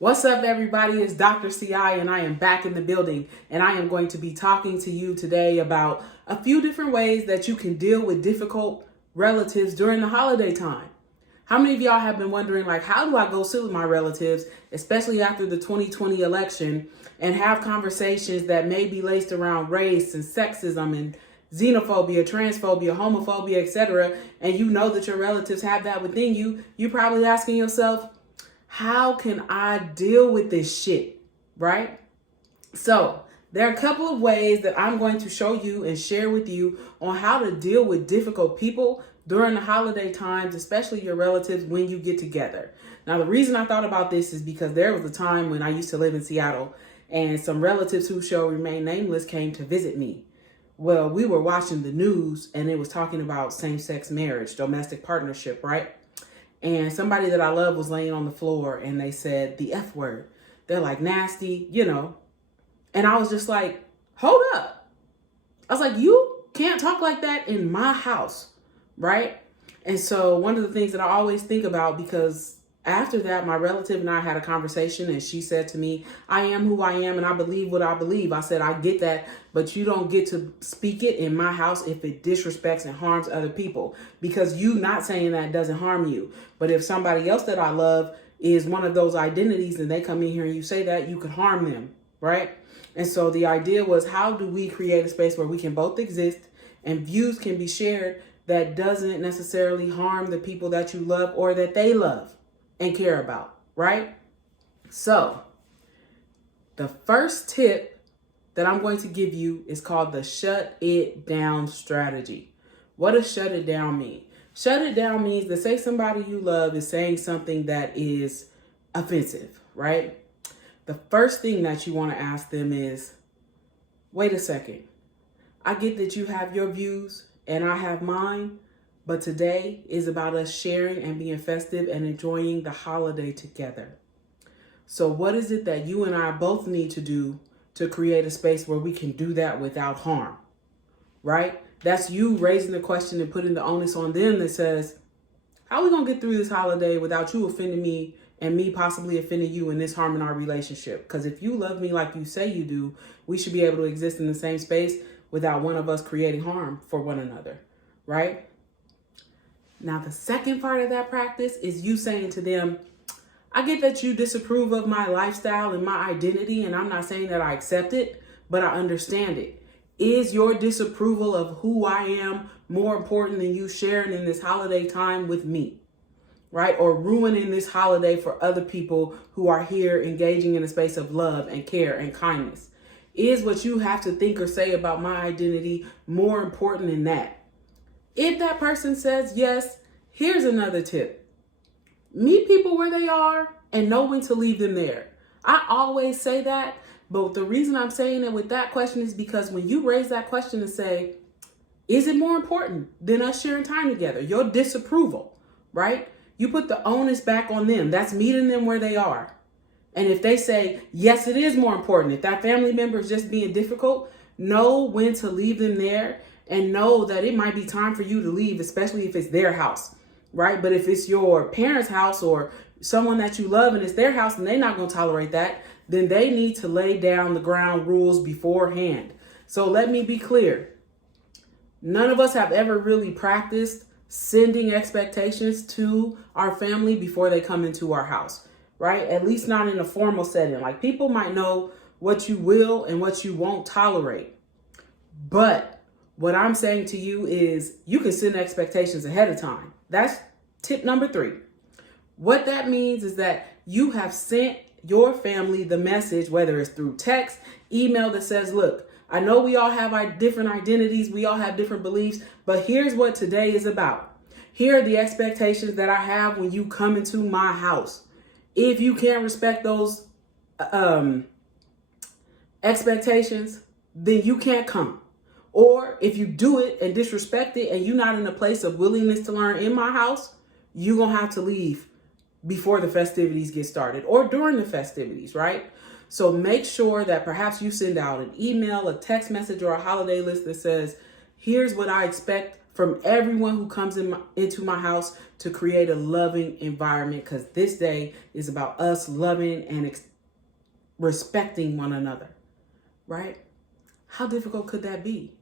What's up, everybody? It's Dr. CI, and I am back in the building, and I am going to be talking to you today about a few different ways that you can deal with difficult relatives during the holiday time. How many of y'all have been wondering, like, how do I go sit with my relatives, especially after the 2020 election, and have conversations that may be laced around race and sexism and xenophobia, transphobia, homophobia, etc., and you know that your relatives have that within you? You're probably asking yourself, how can I deal with this shit, right? So there are a couple of ways that I'm going to show you and share with you on how to deal with difficult people during the holiday times, especially your relatives when you get together. Now, the reason I thought about this is because there was a time when I used to live in Seattle and some relatives who shall remain nameless came to visit me. Well, we were watching the news and it was talking about same-sex marriage, domestic partnership, right? And somebody that I love was laying on the floor and they said the F word. They're like nasty, you know. And I was just like, hold up. I was like, you can't talk like that in my house, right? And so one of the things that I always think about, because after that, my relative and I had a conversation and she said to me, I am who I am and I believe what I believe. I said, I get that, but you don't get to speak it in my house if it disrespects and harms other people, because you not saying that doesn't harm you. But if somebody else that I love is one of those identities and they come in here and you say that, you could harm them, right? And so the idea was, how do we create a space where we can both exist and views can be shared that doesn't necessarily harm the people that you love or that they love and care about, right? So the first tip that I'm going to give you is called the shut it down strategy. What does shut it down mean? Shut it down means that, say somebody you love is saying something that is offensive, right? The first thing that you want to ask them is, wait a second. I get that you have your views and I have mine, but today is about us sharing and being festive and enjoying the holiday together. So what is it that you and I both need to do to create a space where we can do that without harm, right? That's you raising the question and putting the onus on them that says, how are we going to get through this holiday without you offending me and me possibly offending you and this harming our relationship? Because if you love me like you say you do, we should be able to exist in the same space without one of us creating harm for one another, right? Now, the second part of that practice is you saying to them, I get that you disapprove of my lifestyle and my identity, and I'm not saying that I accept it, but I understand it. Is your disapproval of who I am more important than you sharing in this holiday time with me, right? Or ruining this holiday for other people who are here engaging in a space of love and care and kindness? Is what you have to think or say about my identity more important than that? If that person says yes, here's another tip. Meet people where they are and know when to leave them there. I always say that, but the reason I'm saying it with that question is because when you raise that question and say, is it more important than us sharing time together? Your disapproval, right? You put the onus back on them. That's meeting them where they are. And if they say, yes, it is more important, if that family member is just being difficult, know when to leave them there. And know that it might be time for you to leave, especially if it's their house, right? But if it's your parents' house or someone that you love and it's their house and they're not going to tolerate that, then they need to lay down the ground rules beforehand. So let me be clear. None of us have ever really practiced sending expectations to our family before they come into our house, right? At least not in a formal setting. Like, people might know what you will and what you won't tolerate. But what I'm saying to you is you can send expectations ahead of time. That's tip number 3. What that means is that you have sent your family the message, whether it's through text, email, that says, look, I know we all have our different identities. We all have different beliefs, but here's what today is about. Here are the expectations that I have when you come into my house. If you can't respect those expectations, then you can't come. Or if you do it and disrespect it and you're not in a place of willingness to learn in my house, you're going to have to leave before the festivities get started or during the festivities, right? So make sure that perhaps you send out an email, a text message, or a holiday list that says, here's what I expect from everyone who comes into my house to create a loving environment, because this day is about us loving and respecting one another, right? How difficult could that be?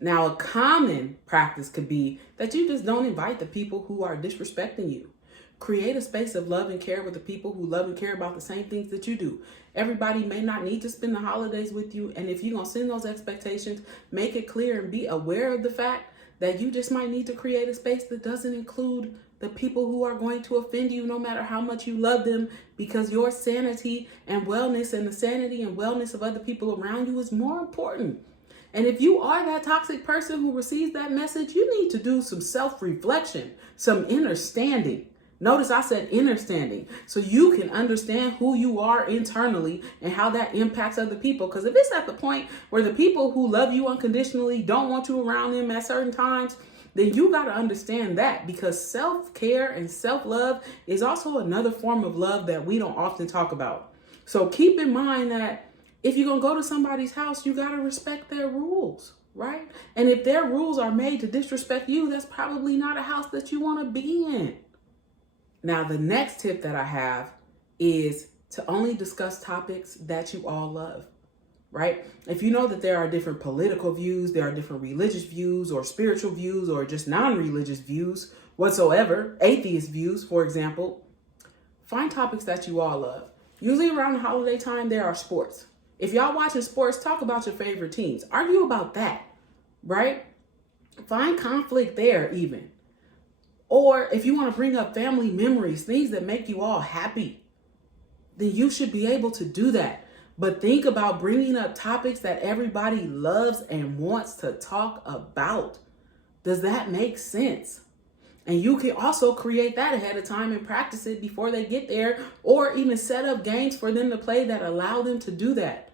Now, a common practice could be that you just don't invite the people who are disrespecting you. Create a space of love and care with the people who love and care about the same things that you do. Everybody may not need to spend the holidays with you. And if you're going to send those expectations, make it clear and be aware of the fact that you just might need to create a space that doesn't include the people who are going to offend you, no matter how much you love them, because your sanity and wellness and the sanity and wellness of other people around you is more important. And if you are that toxic person who receives that message, you need to do some self-reflection, some understanding. Notice I said understanding, so you can understand who you are internally and how that impacts other people. Because if it's at the point where the people who love you unconditionally don't want you around them at certain times, then you got to understand that, because self-care and self-love is also another form of love that we don't often talk about. So keep in mind that if you're going to go to somebody's house, you got to respect their rules, right? And if their rules are made to disrespect you, that's probably not a house that you want to be in. Now, the next tip that I have is to only discuss topics that you all love, right? If you know that there are different political views, there are different religious views or spiritual views or just non-religious views whatsoever, atheist views, for example, find topics that you all love. Usually around the holiday time, there are sports. If y'all watching sports, talk about your favorite teams. Argue about that, right? Find conflict there even. Or if you want to bring up family memories, things that make you all happy, then you should be able to do that. But think about bringing up topics that everybody loves and wants to talk about. Does that make sense? And you can also create that ahead of time and practice it before they get there, or even set up games for them to play that allow them to do that.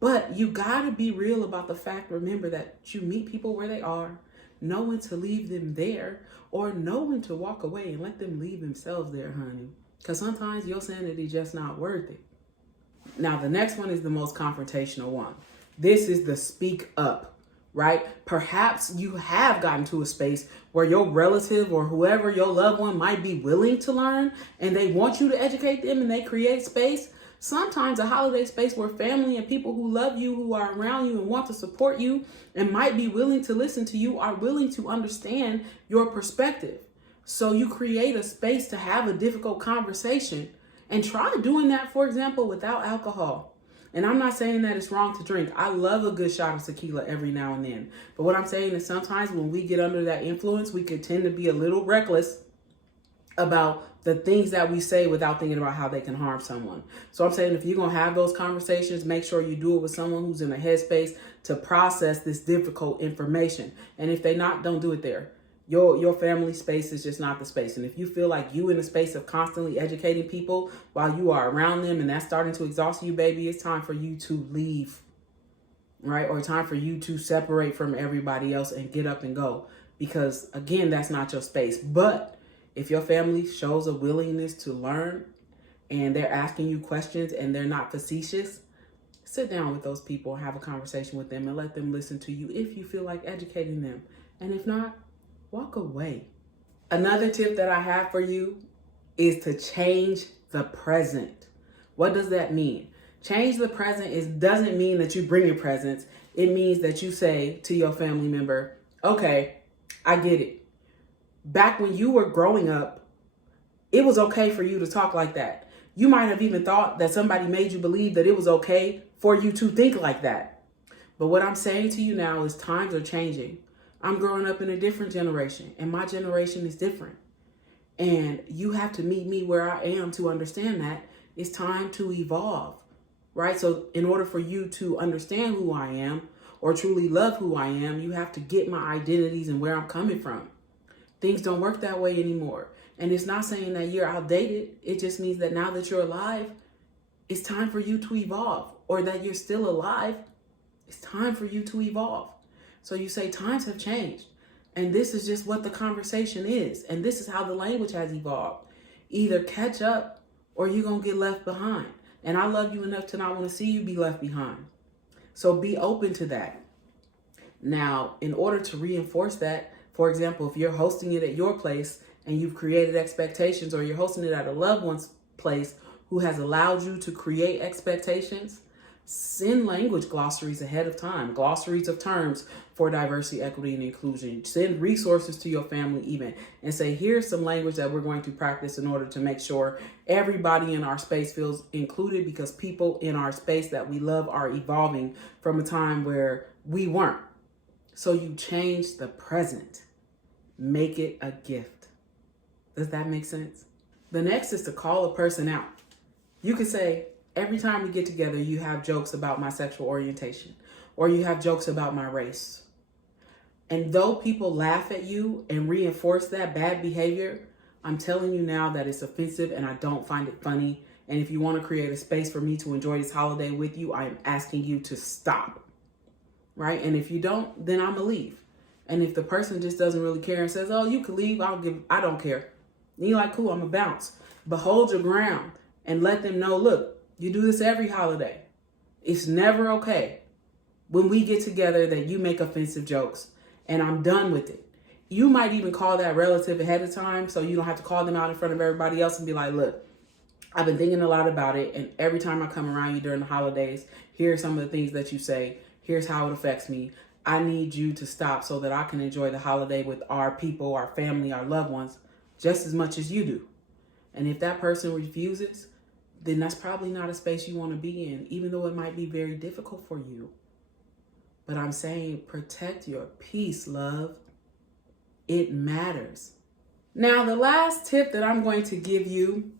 But you got to be real about the fact, remember, that you meet people where they are, know when to leave them there, or know when to walk away and let them leave themselves there, honey. Because sometimes your sanity just not worth it. Now, the next one is the most confrontational one. This is the speak up, right? Perhaps you have gotten to a space where your relative or whoever, your loved one, might be willing to learn and they want you to educate them and they create space. Sometimes a holiday space where family and people who love you, who are around you and want to support you and might be willing to listen to you, are willing to understand your perspective. So you create a space to have a difficult conversation, and try doing that, for example, without alcohol. And I'm not saying that it's wrong to drink. I love a good shot of tequila every now and then. But what I'm saying is sometimes when we get under that influence, we could tend to be a little reckless about the things that we say without thinking about how they can harm someone. So I'm saying if you're going to have those conversations, make sure you do it with someone who's in a headspace to process this difficult information. And if they not, don't do it there. Your family space is just not the space. And if you feel like you in a space of constantly educating people while you are around them and that's starting to exhaust you, baby, it's time for you to leave, right? Or time for you to separate from everybody else and get up and go. Because again, that's not your space. But if your family shows a willingness to learn and they're asking you questions and they're not facetious, sit down with those people, have a conversation with them and let them listen to you if you feel like educating them. And if not, walk away. Another tip that I have for you is to change the present. What does that mean? Change the present doesn't mean that you bring your presents. It means that you say to your family member, okay, I get it. Back when you were growing up, it was okay for you to talk like that. You might have even thought that somebody made you believe that it was okay for you to think like that. But what I'm saying to you now is times are changing. I'm growing up in a different generation and my generation is different. And you have to meet me where I am to understand that it's time to evolve, right? So in order for you to understand who I am or truly love who I am, you have to get my identities and where I'm coming from. Things don't work that way anymore. And it's not saying that you're outdated. It just means that now that you're alive, it's time for you to evolve. Or that you're still alive, it's time for you to evolve. So you say times have changed. And this is just what the conversation is. And this is how the language has evolved. Either catch up or you're going to get left behind. And I love you enough to not want to see you be left behind. So be open to that. Now, in order to reinforce that, for example, if you're hosting it at your place and you've created expectations, or you're hosting it at a loved one's place who has allowed you to create expectations, send language glossaries ahead of time, glossaries of terms for diversity, equity, and inclusion. Send resources to your family even, and say, here's some language that we're going to practice in order to make sure everybody in our space feels included, because people in our space that we love are evolving from a time where we weren't. So you change the present. Make it a gift. Does that make sense? The next is to call a person out. You could say, every time we get together, you have jokes about my sexual orientation, or you have jokes about my race. And though people laugh at you and reinforce that bad behavior, I'm telling you now that it's offensive and I don't find it funny. And if you want to create a space for me to enjoy this holiday with you, I'm asking you to stop. Right? And if you don't, then I'm gonna leave. And if the person just doesn't really care and says, oh, you can leave, I don't care. And you're like, cool, I'm gonna bounce. But hold your ground and let them know, look, you do this every holiday. It's never okay when we get together that you make offensive jokes, and I'm done with it. You might even call that relative ahead of time so you don't have to call them out in front of everybody else and be like, look, I've been thinking a lot about it, and every time I come around you during the holidays, here are some of the things that you say. Here's how it affects me. I need you to stop so that I can enjoy the holiday with our people, our family, our loved ones, just as much as you do. And if that person refuses, then that's probably not a space you want to be in, even though it might be very difficult for you. But I'm saying, protect your peace, love. It matters. Now, the last tip that I'm going to give you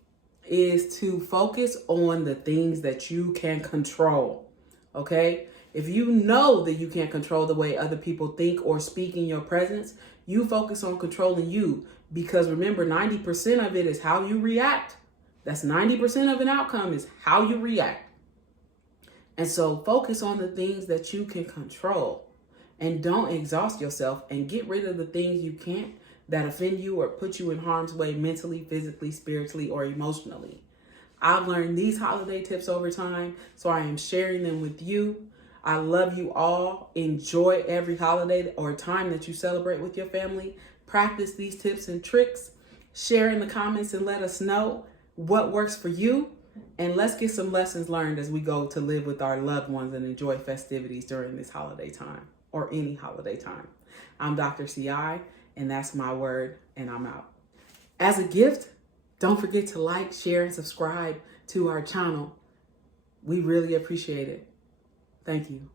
is to focus on the things that you can control, okay? If you know that you can't control the way other people think or speak in your presence, you focus on controlling you, because remember, 90% of it is how you react. That's 90% of an outcome is how you react. And so focus on the things that you can control, and don't exhaust yourself, and get rid of the things you can't that offend you or put you in harm's way mentally, physically, spiritually, or emotionally. I've learned these holiday tips over time, so I am sharing them with you. I love you all. Enjoy every holiday or time that you celebrate with your family. Practice these tips and tricks. Share in the comments and let us know what works for you. And let's get some lessons learned as we go to live with our loved ones and enjoy festivities during this holiday time, or any holiday time. I'm Dr. CI, and that's my word, and I'm out. As a gift, don't forget to like, share, and subscribe to our channel. We really appreciate it. Thank you.